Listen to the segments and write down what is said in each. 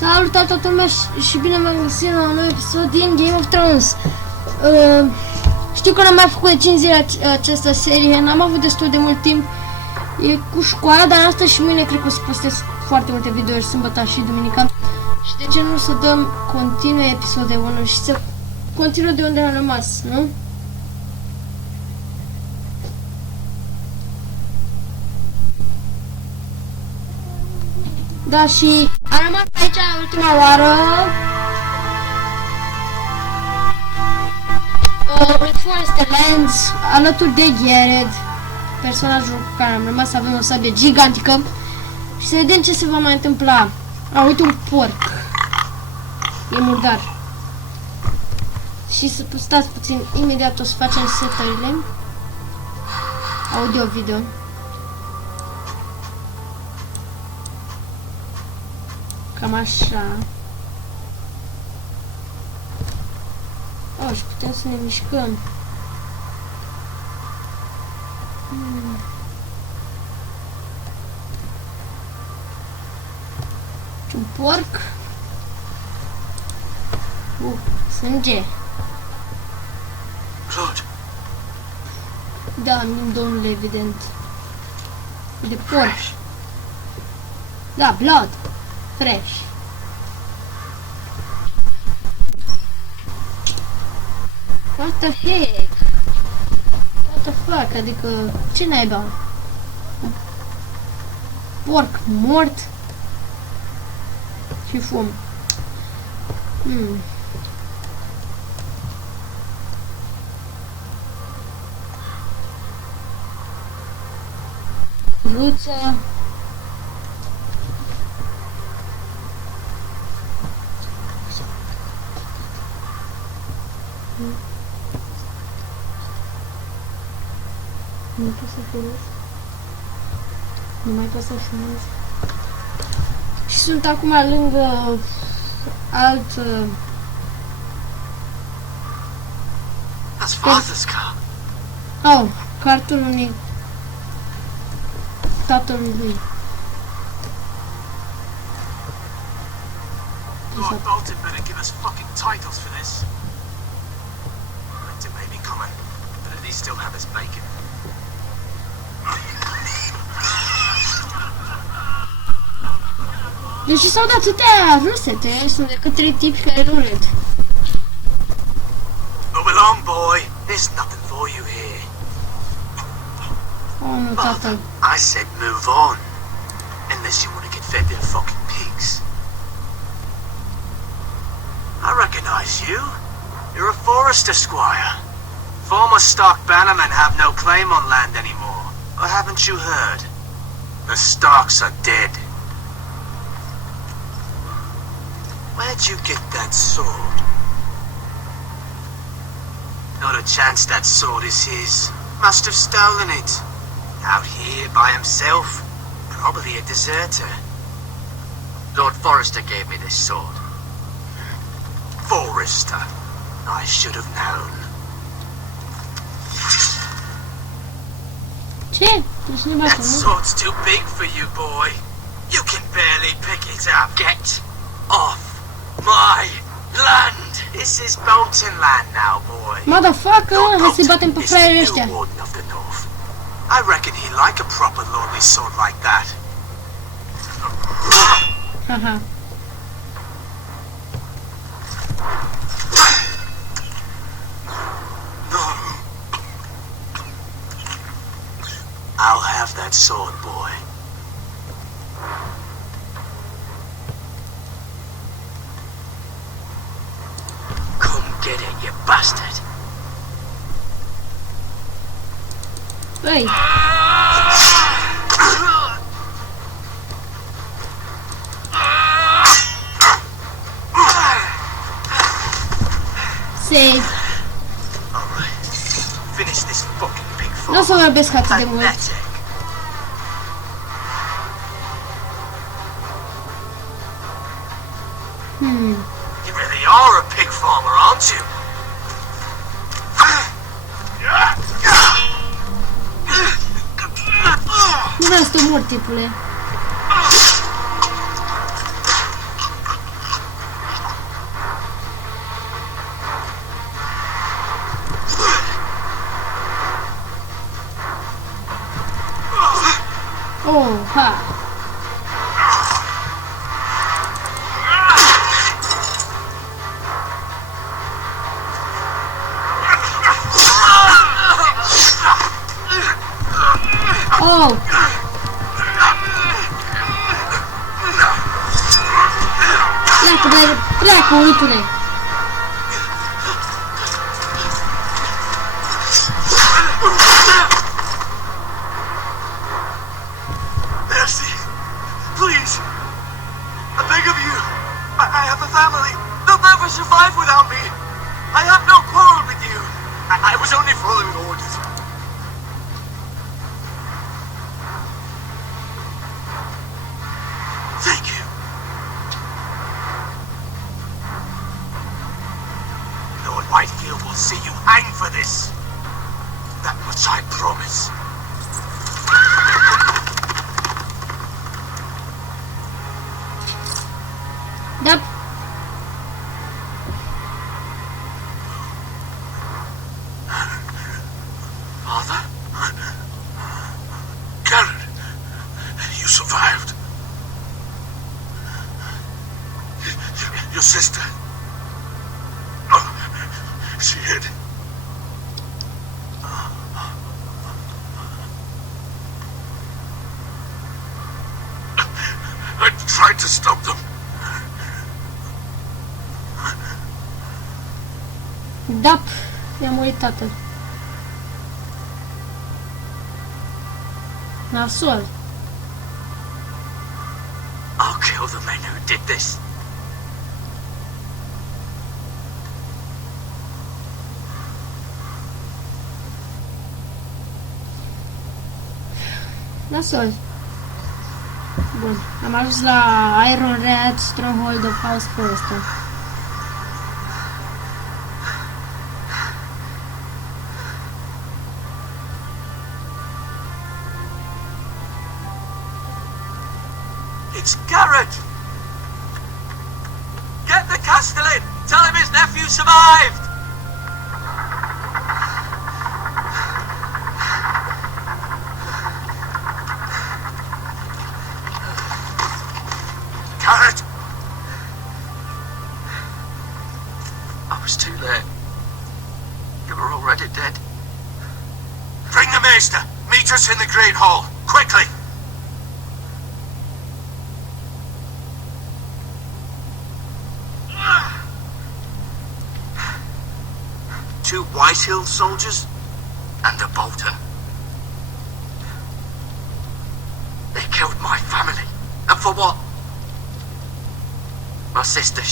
Salutare toată lumea și bine m-am găsit la un nou episod din GameOfThrones. Știu că n-am mai făcut de 5 zile această serie, n-am avut destul de mult timp. E cu școala, dar astăzi și mâine cred că o să postez foarte multe videouri, sâmbătă și duminica. Și de ce nu să dăm continuu episode 1 și să continuă de unde am rămas, nu? Da, și am rămas aici ultima oară în Forest Lands, alături de Jared, personajul cu care am rămas. Avem o sabie gigantică și să vedem ce se va mai întâmpla. Uite un porc, e murdar. Și să stați puțin, imediat o să facem setările audio-video. Cam așa. Și putem să ne mișcăm. Un porc. Sânge. Blood. Da, domnule, evident. De porc. Da, blood. Fresh. What the heck? What the fuck? Adică, ce naiba? Porc mort și fum. Luță. Nu pot să furez. Nu mai pot să fumez. Și sunt acum lângă alt... That's father's car. cartul unui tatălui lui. Lord Bolton better give us fucking titles for this. Winter may be coming, but at least still have his bacon. Deci s-au dat atâtea rusete, sunt decât 3 tipi care nu râd. Move along, boy. There's nothing for you here. Nu, tatăl. I said move on. Unless you want to get fed to the fucking pigs. I recognize you. You're a forester squire. Former stock bannermen have no claim on land anymore. Or haven't you heard? The Starks are dead. Where'd you get that sword? Not a chance that sword is his. Must have stolen it. Out here by himself. Probably a deserter. Lord Forrester gave me this sword. Forrester. I should have known. Ce? That sword's too big for you, boy. You can barely pick it up. Get off my land. This is Bolton land now, boy. Motherfucker, hai să-i batem pe fraierii ăștia. Warden of the North. I reckon he like a proper lordly sword like that. Haha. No. I'll have that sword, boy. Come get it, you bastard. Băi. Save. Alright. Finish this fucking pig farm. Nu o să vorbesc atât de mult. Pathetic. You really are a pig farmer, aren't you? Nu vreau să te omor, tipule. Treacă, urâtule! Mercy, please, I beg of you. I have a family. They'll never survive without me. I have no quarrel with you. I was only following orders. Thank you. Lord Whitefield will see you hang for this. That much I promise. Da. Father? Garrett, you survived. Your sister. Oh, she hid. I tried to stop them. Da, i-a murit tatăl. Nasol. I'll kill the men who did this. Nasol. Bun, am ajuns la Iron Red Stronghold of House Forest. It's Garrett! Get the Castellan! Tell him his nephew survived! Garrett! I was too late. You were already dead. Bring the Maester! Meet us in the Great Hall! Quickly! Two Whitehill soldiers and a Bolton. They killed my family. And for what? My sister,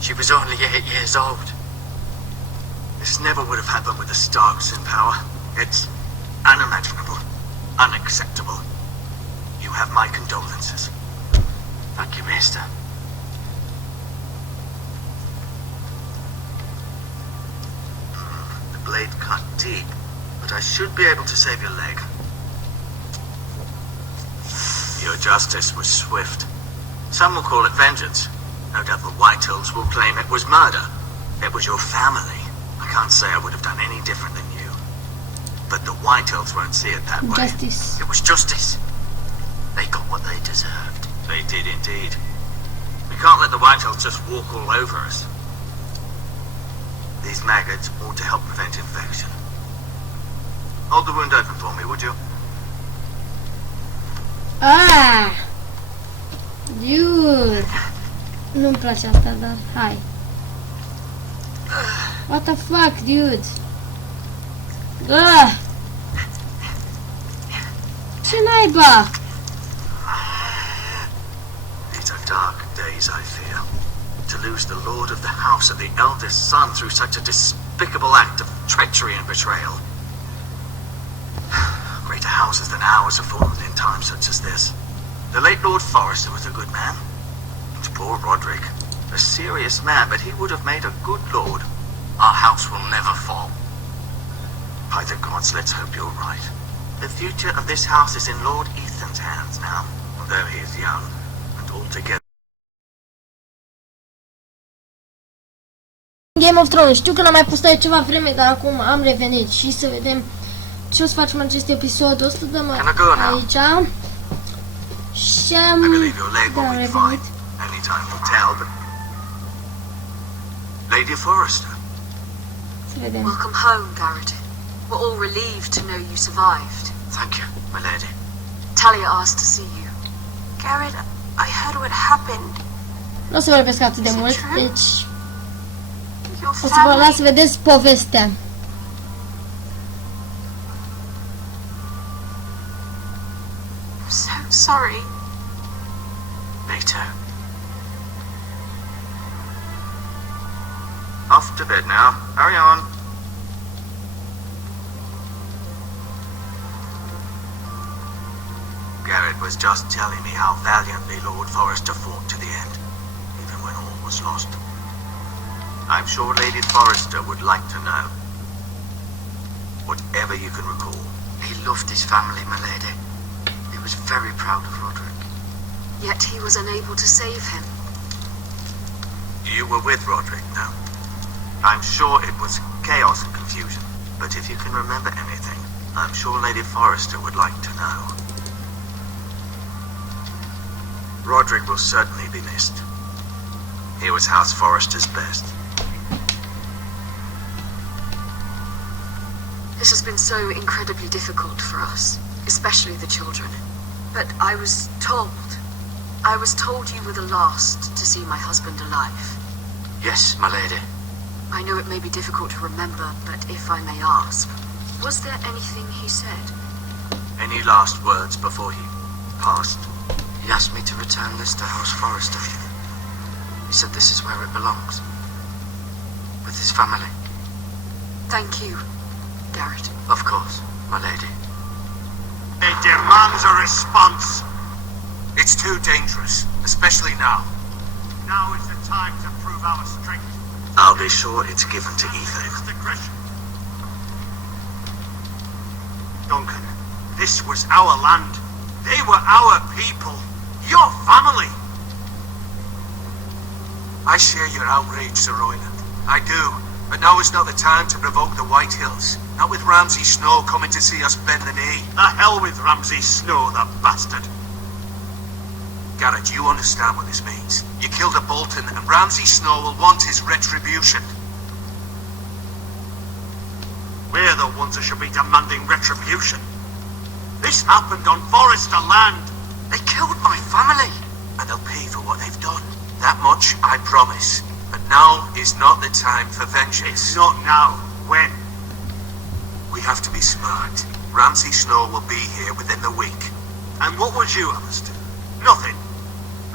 she was only 8 years old. This never would have happened with the Starks in power. It's unimaginable, unacceptable. You have my condolences. Thank you, Maester. Blade cut deep, but I should be able to save your leg. Your justice was swift. Some will call it vengeance. No doubt the Whitehills will claim it was murder. It was your family. I can't say I would have done any different than you. But the Whitehills won't see it that way. Justice. It was justice. They got what they deserved. They did indeed. We can't let the Whitehills just walk all over us. These maggots ought to help prevent infection. Hold the wound open for me, would you? Ah! Dude! Nu-mi place asta, dar hai. What the fuck, dude? Ugh! Ce naiba? These are dark days, I fear. To lose the lord of the house and the eldest son through such a despicable act of treachery and betrayal. Greater houses than ours have fallen in times such as this. The late Lord Forrester was a good man. And poor Roderick, a serious man, but he would have made a good lord. Our house will never fall. By the gods, let's hope you're right. The future of this house is in Lord Ethan's hands now, although he is young and altogether. Game of Thrones. Știu că n-am mai postat ceva vreme, dar acum am revenit și să vedem ce o să facem în acest episod. O să dăm aici. Și am revenit. Time will tell, but Lady Forrester. Să vedem. Welcome home, Garrett. We're all relieved to know you survived. Thank you, my lady. Talia asked to see you. Garrett, I heard what happened. Nu o să vorbesc atât de Is it mult, true? deci Your o să vă las family... să vedeți povestea. I'm so sorry. Me too. Off to bed now. Hurry on. Garrett was just telling me how valiantly Lord Forrester fought to the end, even when all was lost. I'm sure Lady Forrester would like to know. Whatever you can recall. He loved his family, my lady. He was very proud of Roderick. Yet he was unable to save him. You were with Roderick, no? I'm sure it was chaos and confusion, but if you can remember anything, I'm sure Lady Forrester would like to know. Roderick will certainly be missed. He was House Forrester's best. This has been so incredibly difficult for us, especially the children. But I was told you were the last to see my husband alive. Yes, my lady. I know it may be difficult to remember, but if I may ask, was there anything he said? Any last words before he passed? He asked me to return this to House Forrester. He said this is where it belongs. With his family. Thank you, Garrett. Of course, my lady. It demands a response. It's too dangerous, especially now. Now is the time to prove our strength. I'll be sure it's given to Ethan. Duncan, this was our land. They were our people. Your family. I share your outrage, Sir Royland. I do. But now is not the time to provoke the White Hills. Not with Ramsay Snow coming to see us bend the knee. The hell with Ramsay Snow, the bastard. Garrett, you understand what this means. You killed a Bolton, and Ramsay Snow will want his retribution. We're the ones that should be demanding retribution. This happened on Forrester land. They killed my family. And they'll pay for what they've done. That much I promise. But now is not the time for vengeance. Not now. When? We have to be smart. Ramsay Snow will be here within the week. And what would you have us do? Nothing.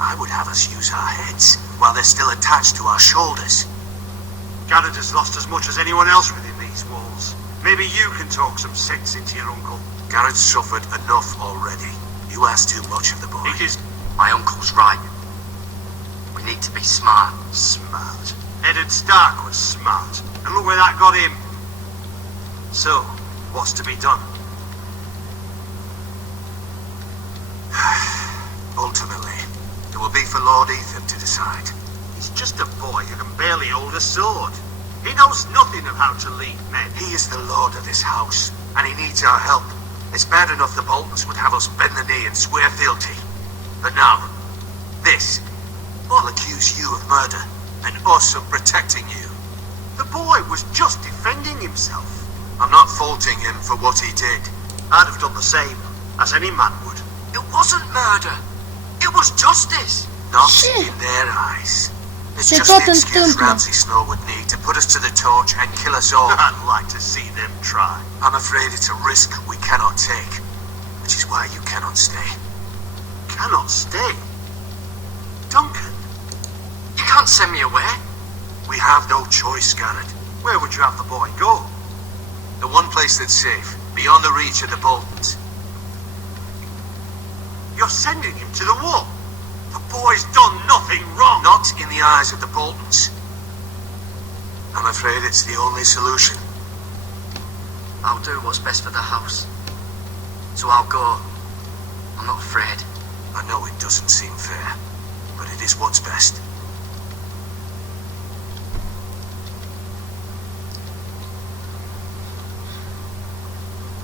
I would have us use our heads while they're still attached to our shoulders. Garrett has lost as much as anyone else within these walls. Maybe you can talk some sense into your uncle. Garrett's suffered enough already. You ask too much of the boy. It is... My uncle's right. We need to be smart. Smart. Eddard Stark was smart. And look where that got him. So, what's to be done? Ultimately, it will be for Lord Ethan to decide. He's just a boy who can barely hold a sword. He knows nothing of how to lead men. He is the lord of this house, and he needs our help. It's bad enough the Boltons would have us bend the knee and swear fealty. But now, this will accuse you of murder, and us of protecting you. The boy was just defending himself. I'm not faulting him for what he did. I'd have done the same, as any man would. It wasn't murder. It was justice. Not Shit. in their eyes. It's Se just tot the excuse întâmplă. Ramsay Snow would need to put us to the torch and kill us all. I'd like to see them try. I'm afraid it's a risk we cannot take, which is why you cannot stay. Cannot stay? Duncan, You can't send me away. we have no choice, Garrett. Where would you have the boy go? The one place that's safe, beyond the reach of the Boltons. You're sending him to the wall. The boy's done nothing wrong. Not in the eyes of the Boltons. I'm afraid it's the only solution. I'll do what's best for the house. So I'll go. I'm not afraid. I know it doesn't seem fair, but it is what's best.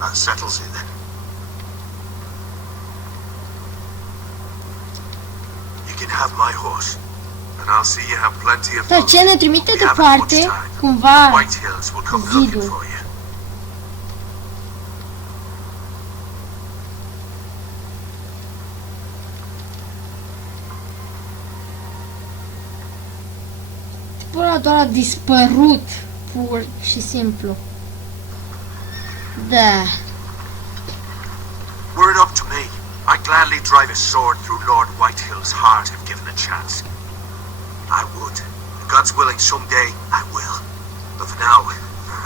That settles it then. You can have my horse, and I'll see you have plenty of Dar food. ce ne trimite We haven't much departe, time. cumva, White Hills will come looking zidul. for you. Până doar a dispărut, pur și simplu. Da. Were it up to me, I'd gladly drive a sword through Lord Whitehill's heart if given a chance. I would. God's willing, someday I will. But for now,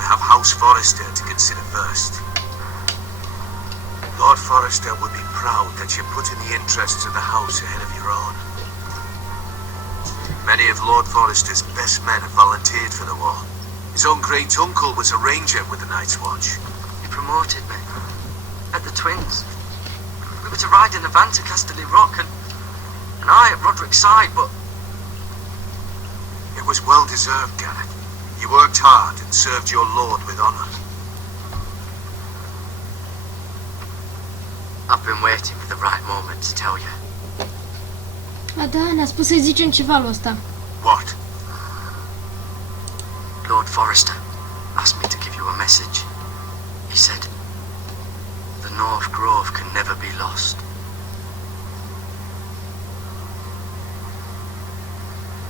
I have House Forrester to consider first. Lord Forrester would be proud that you put in the interests of the house ahead of your own. Many of Lord Forrester's best men have volunteered for the war. His own great-uncle was a ranger with the Night's Watch. He promoted me. At the Twins. We were to ride in a van to Casterly Rock and I at Roderick's side, but... It was well deserved, Gareth. You worked hard and served your lord with honor. I've been waiting for the right moment to tell you. A, da, ne-a spus să-i zicem ceva lui ăsta. What? Lord Forrester asked me to give you a message. He said, the North Grove can never be lost.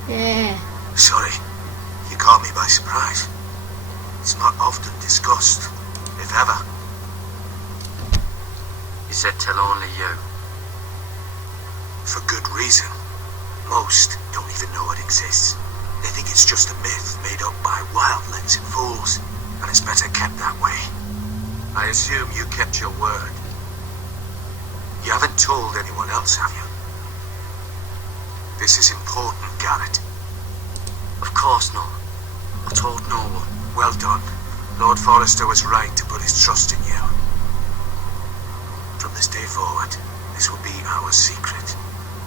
Yeah. Sorry, you caught me by surprise. It's not often discussed, if ever. He said tell only you. For good reason. Most don't even know it exists. They think it's just a myth made up by wildlings and fools, and it's better kept that way. I assume you kept your word. You haven't told anyone else, have you? This is important, Garrett. Of course not. I told no one. Well done. Lord Forrester was right to put his trust in you. From this day forward, this will be our secret.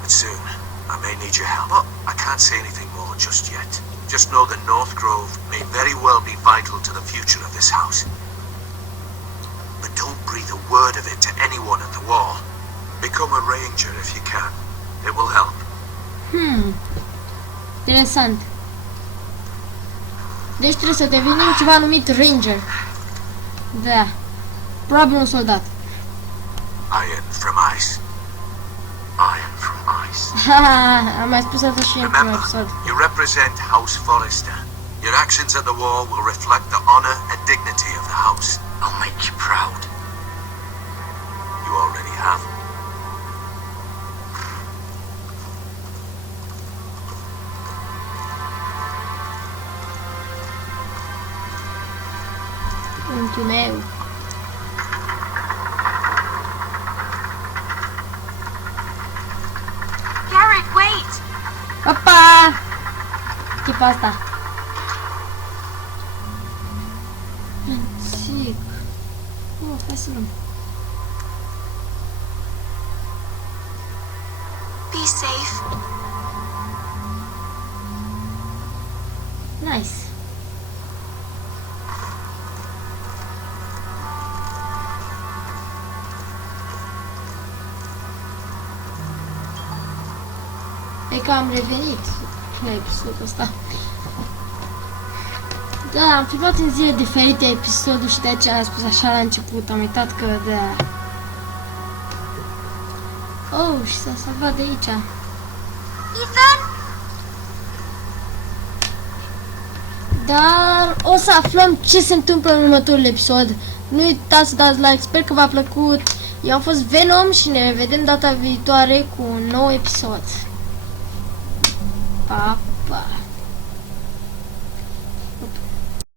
But soon, I may need your help. But I can't say anything more just yet. Just know that North Grove may very well be vital to the future of this house. But don't breathe a word of it to anyone at the wall. Become a ranger if you can. It will help. Interesant. Deci trebuie să devenim ceva numit ranger. Da. Probabil un soldat. Iron from ice. Iron from ice. Am mai spus asta și în primul Remember, episod. you represent House Forrester. Your actions at the wall will reflect the honor and dignity of the house. I'll make you proud. You already have. Unchiul meu. Garrett, wait! Opa! Tipa asta. Antic. Oh, hai să luăm. Be safe. Nice. E că am revenit la episodul ăsta. Da, am filmat în zile diferite episodul și de aceea am spus așa la început, am uitat că da. Oh, și s-a salvat de aici. Ethan? Dar o să aflăm ce se întâmplă în următorul episod. Nu uitați să dați like, sper că v-a plăcut. Eu am fost Venom și ne vedem data viitoare cu un nou episod. Pa, pa!